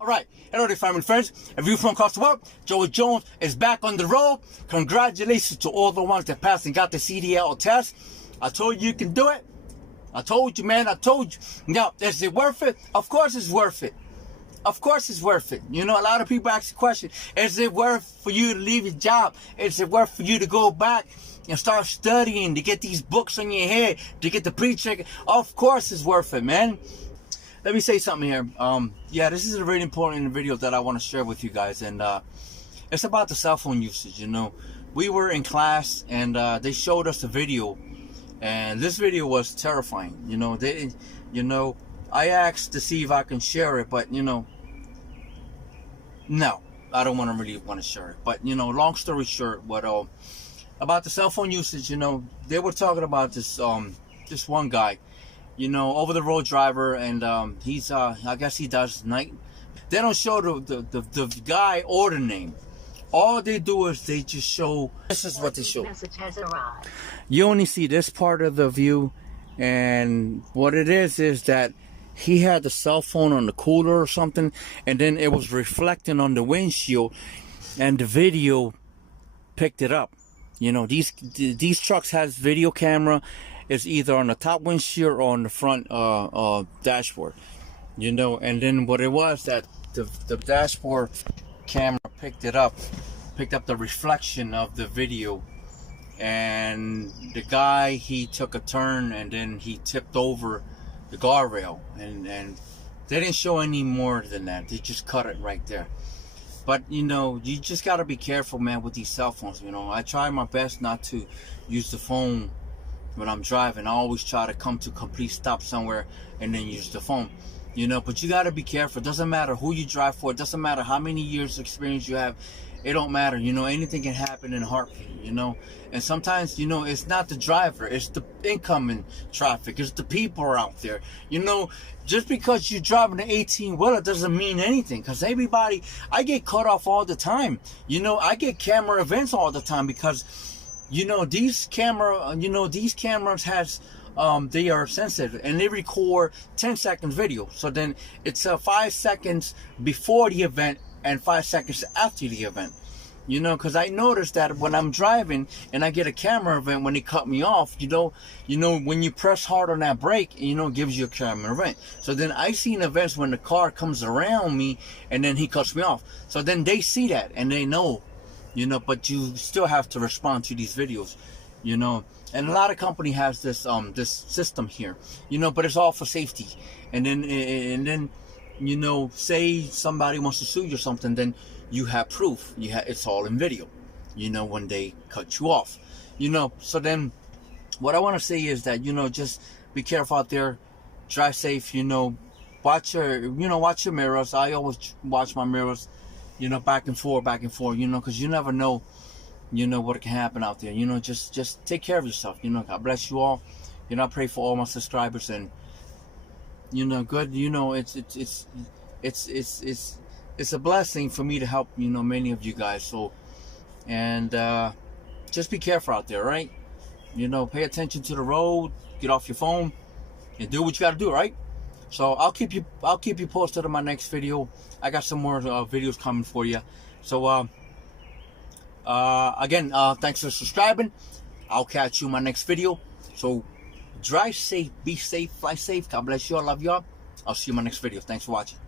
All right, hello there, family and friends. If you're from across the world, Joey Jones is back on the road. Congratulations to all the ones that passed and got the CDL test. I told you can do it. I told you, man. I told you. Now, is it worth it? Of course it's worth it. Of course it's worth it. You know, a lot of people ask the question, is it worth for you to leave your job? Is it worth for you to go back and start studying, to get these books on your head, to get the pre-check? Of course it's worth it, man. Let me say something here. Yeah, this is a really important video that I want to share with you guys, and it's about the cell phone usage. You know, we were in class and they showed us a video, and this video was terrifying. You know, I asked to see if I can share it, but no, I don't really want to share it. But long story short, about the cell phone usage, they were talking about this one guy, over the road driver, and he's I guess he does night. They don't show the guy or the name. All they do is they just show, this is what they show. Message has arrived. You only see this part of the view, and what it is that he had the cell phone on the cooler or something, and then it was reflecting on the windshield, and the video picked it up. These trucks has video camera. It's either on the top windshield or on the front dashboard. And then what it was that the dashboard camera picked up the reflection of the video, and the guy, he took a turn and then he tipped over the guardrail, and they didn't show any more than that. They just cut it right there. But you just got to be careful, man, with these cell phones. I try my best not to use the phone when I'm driving. I always try to come to a complete stop somewhere and then use the phone. But you got to be careful. It doesn't matter who you drive for. It doesn't matter how many years of experience you have. It don't matter. Anything can happen in a heartbeat. And sometimes it's not the driver, it's the incoming traffic, it's the people out there. Just because you're driving an 18-wheeler doesn't mean anything, because everybody, I get cut off all the time. I get camera events all the time, because these cameras has they are sensitive, and they record 10 seconds video. So then it's 5 seconds before the event and 5 seconds after the event. Because I noticed that when I'm driving and I get a camera event, when they cut me off, when you press hard on that brake, it gives you a camera event. So then I seen events when the car comes around me and then he cuts me off. So then they see that and they know, but you still have to respond to these videos, and a lot of company has this this system here, but it's all for safety. And then say somebody wants to sue you or something, then you have proof. It's all in video, when they cut you off. So then what I want to say is that, just be careful out there, drive safe, watch your mirrors. I always watch my mirrors, back and forth, because you never know, what can happen out there. Just take care of yourself. God bless you all. I pray for all my subscribers, and good. It's a blessing for me to help many of you guys. So, and just be careful out there, right? Pay attention to the road, get off your phone, and do what you got to do, right? So I'll keep you posted on my next video. I got some more videos coming for you. So again, thanks for subscribing. I'll catch you in my next video. So drive safe, be safe, fly safe. God bless you all. Love you all. I'll see you in my next video. Thanks for watching.